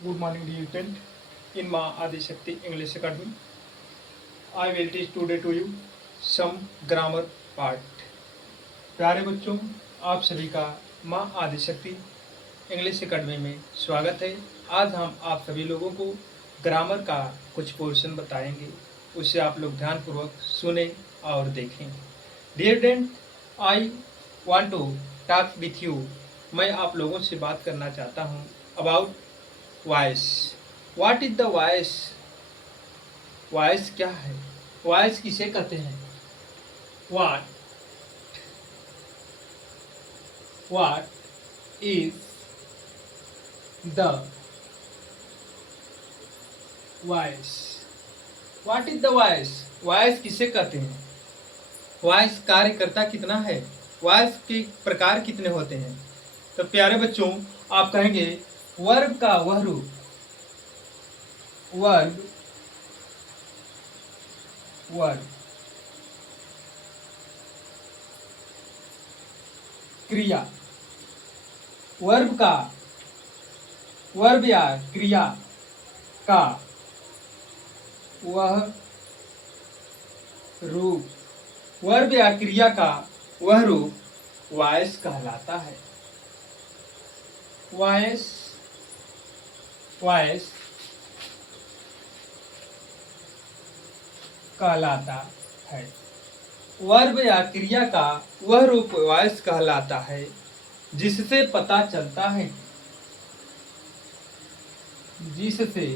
Good morning, dear student. In Ma Adi Shakti English Academy, I will teach today to you some grammar part. प्यारे बच्चों, आप सभी का माँ Adishakti English academy में स्वागत है। आज हम आप सभी लोगों को ग्रामर का कुछ पोर्शन बताएंगे, उसे आप लोग ध्यानपूर्वक सुने और देखें। Dear student, I want to talk with you. मैं आप लोगों से बात करना चाहता हूँ about voice. What is the voice? Voice क्या है? वॉइस किसे कहते हैं? What is the voice? What is the voice? Voice किसे कहते हैं? वॉइस कार्यकर्ता कितना है? वॉइस के प्रकार कितने होते हैं? तो प्यारे बच्चों, आप कहेंगे वर्ब का वह रूप। वर्ब क्रिया। वर्ब या क्रिया का वह रूप। वर्ब या क्रिया का वह रूप वॉइस कहलाता है। वॉइस कहलाता है। वर्ब या क्रिया का वह रूप वॉइस कहलाता है जिससे पता चलता है जिससे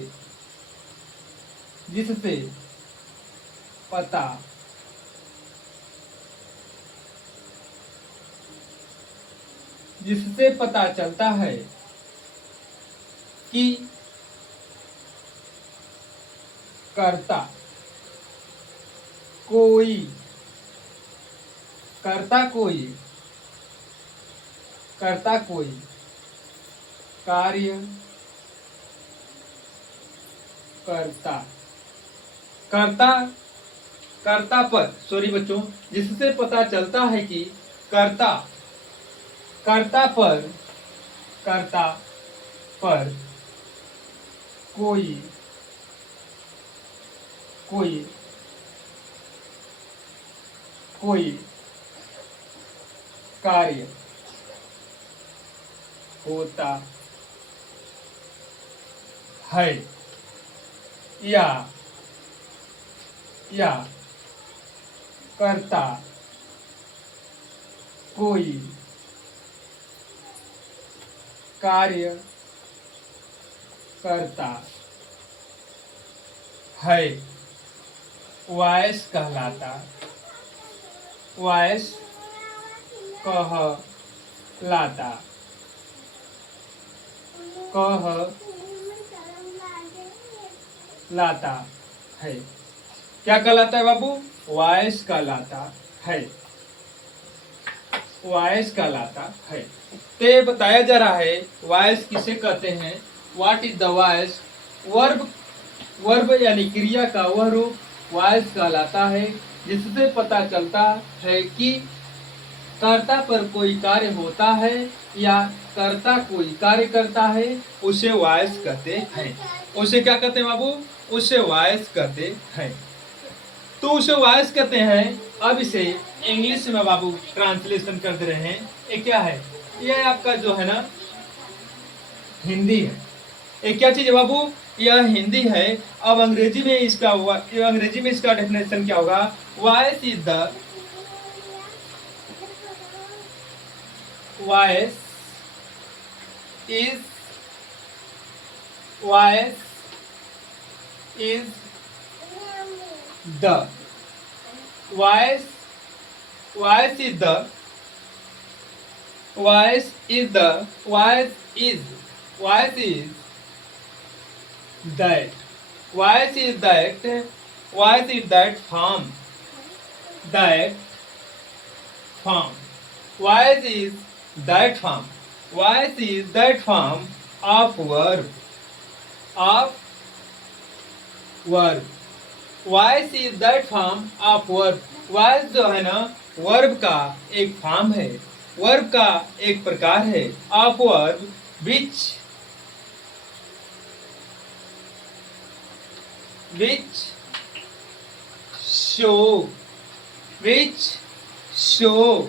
पता चलता है कि कर्ता कोई कार्य कर्ता पर बच्चों, जिससे पता चलता है कि कर्ता पर कोई कार्य होता है या कर्ता कोई कार्य करता है, वॉइस कहलाता है। क्या कहलाता है बाबू? वॉइस कहलाता है। तो ये बताया जा रहा है वॉइस किसे कहते हैं। What is the voice? Verb यानी क्रिया का वह रूप वॉइस कहलाता है जिससे पता चलता है कि कर्ता पर कोई कार्य होता है या कर्ता कोई कार्य करता है, उसे वॉइस कहते हैं। उसे क्या कहते हैं बाबू? उसे वॉइस कहते हैं। तो उसे वॉइस कहते हैं। अब इसे इंग्लिश में बाबू ट्रांसलेशन कर दे रहे हैं। ये क्या है? ये आपका जो है ना हिंदी है। ये क्या चीज है बाबू? यह हिंदी है। अब अंग्रेजी में इसका डेफिनेशन क्या होगा? Voice is the voice is that form voice is that form of verb voice is that form of verb. Voice जो है ना वर्ब का एक फॉर्म है, वर्ब का एक प्रकार है। Of verb which show, which show,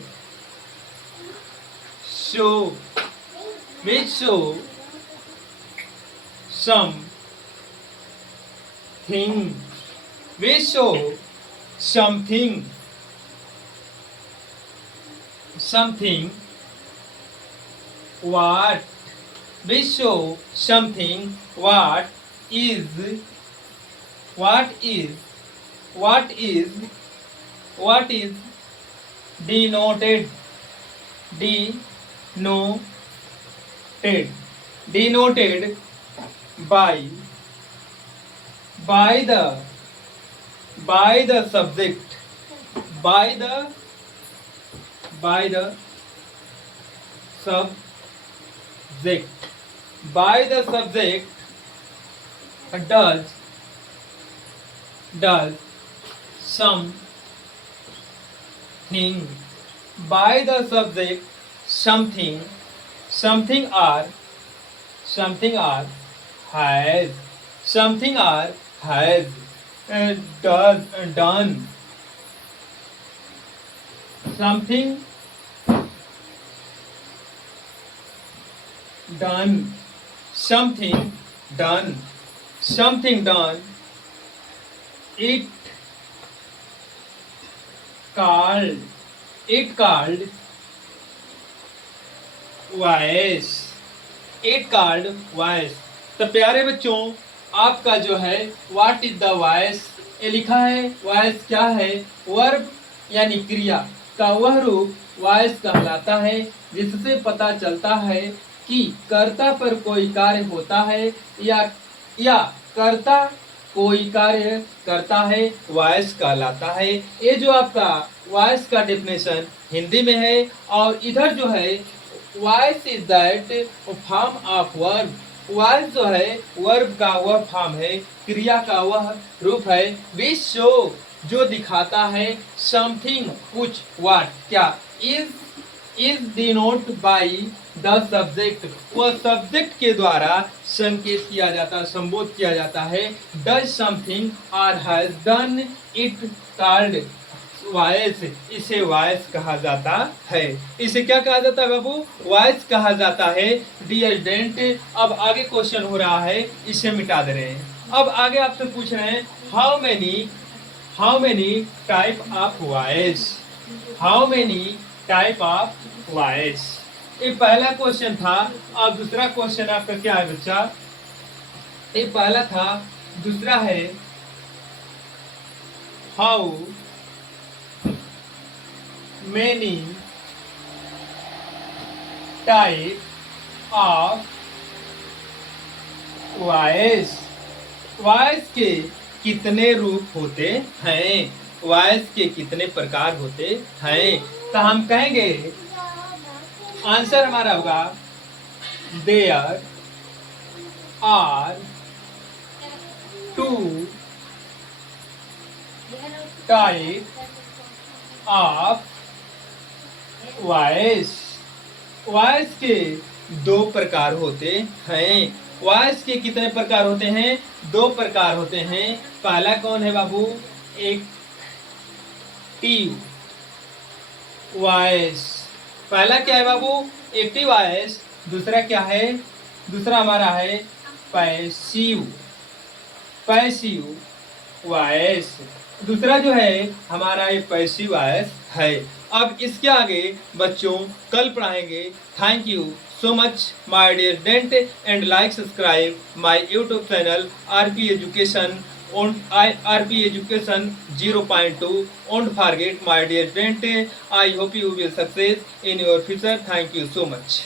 show, which show some thing, which show something, something, what, which show something, what is, what is, what is, what is denoted, denoted, denoted by the, by the subject, by the, by the subject, by the subject does, does something, by the subject something, something are, something are, has, something are, has, does, done, something done, something done, something done, it called, it called voice, it called voice. तो प्यारे बच्चों, आपका जो है what is the voice, ये लिखा है voice क्या है, वर्ब यानी क्रिया का वह रूप वॉइस कहलाता है जिससे पता चलता है कि कर्ता पर कोई कार्य होता है या कर्ता कोई कार्य करता है, वॉइस कहलाता है। ये जो आपका वॉइस का डेफिनेशन हिंदी में है, और इधर जो है voice is that form of verb, voice जो है वर्ब का वह फॉर्म है, क्रिया का वह रूप है, विच शो जो दिखाता है, समथिंग कुछ, व्हाट क्या, is denote by the subject, वह सब्जेक्ट के द्वारा संकेत किया जाता है, संबोध किया जाता है, डज समथिंग और has done it called voice, इसे वॉइस कहा जाता है। इसे क्या कहा जाता है बाबू, वॉइस कहा जाता है। डियर स्टूडेंट, अब आगे क्वेश्चन हो रहा है, इसे मिटा दे रहे हैं। अब आगे आपसे पूछ रहे हैं how many type of voice, how many type of voice, ये पहला क्वेश्चन था। अब दूसरा क्वेश्चन आपका क्या है बच्चा, ये पहला था, दूसरा है how many type of voice, voice के कितने रूप होते हैं, वॉइस के कितने प्रकार होते हैं। तो हम कहेंगे आंसर हमारा होगा there are two type of voice, voice के दो प्रकार होते हैं। वॉइस के कितने प्रकार होते हैं, दो प्रकार होते हैं। पहला कौन है बाबू, एक्टिव वॉइस, पहला क्या है बाबू, एक्टिव वॉइस। दूसरा क्या है, दूसरा हमारा है पैसिव, पैसिव वॉइस, दूसरा जो है हमारा ये पैसिव वॉइस है। अब इसके आगे बच्चों कल पढ़ाएंगे। Thank you so much my dear student, and like subscribe my YouTube channel RP Education on RP Education 0.2. Don't forget my dear student, I hope you will success in your future. Thank you so much.